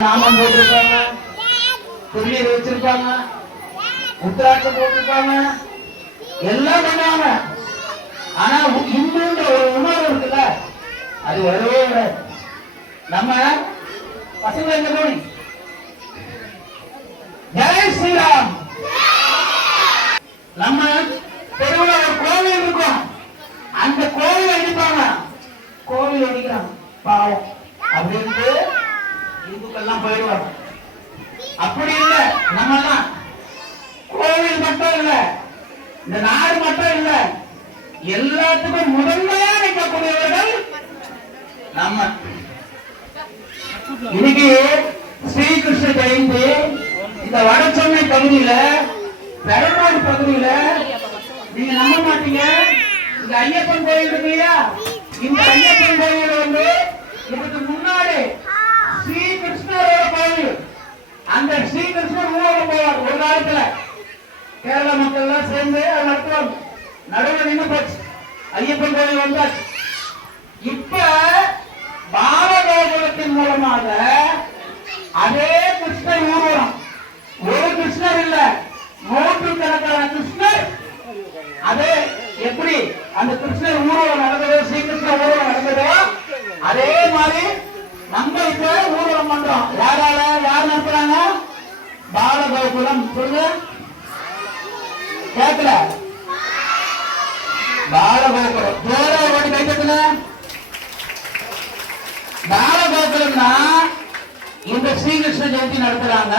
நாமம் போட்டிருப்பாங்க திருநீர் வச்சிருப்பாங்க உத்திராட்சம் போட்டிருப்பாங்க. எல்லாம் பண்ணுவாங்க. ஆனா இந்துன்ற ஒரு உணர்வு இருக்குல்ல? அது வரவே வராது. நம்ம பசங்க எங்க போனி ஜெய் ஸ்ரீராம். நம்ம தெருவில் ஒரு கோவில் இருக்கும். அந்த கோவில் அடிப்பாங்க. கோவில் அடிக்கிறாங்க. பாவம். அப்படின்ட்டு இந்துக்கெல்லாம் போயிடுவாங்க. அப்படி இல்ல நம்ம எல்லாம் கோவில் மட்டும் இல்ல இந்த நாடு மட்டும் இல்ல எல்லாத்துக்கும் முதன்மையா நிற்கக்கூடியவர்கள் நம்ம. இன்னைக்கு ஸ்ரீகிருஷ்ண ஜெயந்தி இந்த வடசென்னை பகுதியில பெரநாடு பகுதியில நீங்க நம்ப மாட்டீங்க. இந்த ஐயப்பன் கோயில் இருக்கு இல்லையா இந்த ஐயப்பன் கோயில் வந்து இதுக்கு முன்னாடி ஸ்ரீகிருஷ்ணரோட கோயில் அந்த ஸ்ரீகிருஷ்ணர் ஊழல் ஒரு காலத்துல கேரள மக்கள் எல்லாம் சேர்ந்து அதை நடத்துவாங்க. நடுவில் நின்று போச்சு. ஐயப்பன் கோவில் வந்தாச்சு. இப்ப பாலகோகுலத்தின் மூலமாக அதே கிருஷ்ணர் ஊர்வலம். ஒரு கிருஷ்ணர் இல்ல நூற்று கணக்கான கிருஷ்ணர். அதே எப்படி அந்த கிருஷ்ணர் ஊர்வலம் நடந்ததோ ஸ்ரீகிருஷ்ண ஊர்வலம் நடந்ததோ அதே மாதிரி நம்ம இப்ப ஊர்வலம் பண்றோம். யாரால யார் நடத்துறாங்க? பாலகோகுலம் சொல்லுங்க. கேட்கல பாலகோகுலம். ஜோரா ஓடி கைத்தட்டுங்க பாலகோகுலம்னா இந்த ஸ்ரீகிருஷ்ண ஜெயந்தி நடத்துறாங்க.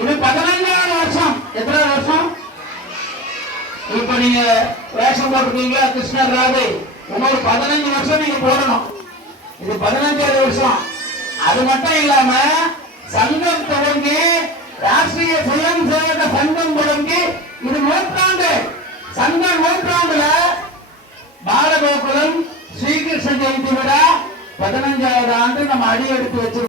இது பதினஞ்சாவது வருஷம். எத்தனை வருஷம்? இப்ப நீங்க வேஷம் போட்டிருக்கீங்களா கிருஷ்ணர் ராதை. இன்னொரு பதினஞ்சு வருஷம் நீங்க போடணும். இது பதினஞ்சாவது வருஷம். அது மட்டும் இல்லாம சங்கம் தொடங்கி சுயம் சேவக சங்கம் தொடங்கி இது நூற்றாண்டு. சங்க நூற்றாண்டுல பாலகோகுலம் ஸ்ரீகிருஷ்ண ஜெயந்தி விட பதினஞ்சாவது ஆண்டு நம்ம அடி எடுத்து வச்சிருக்கோம்.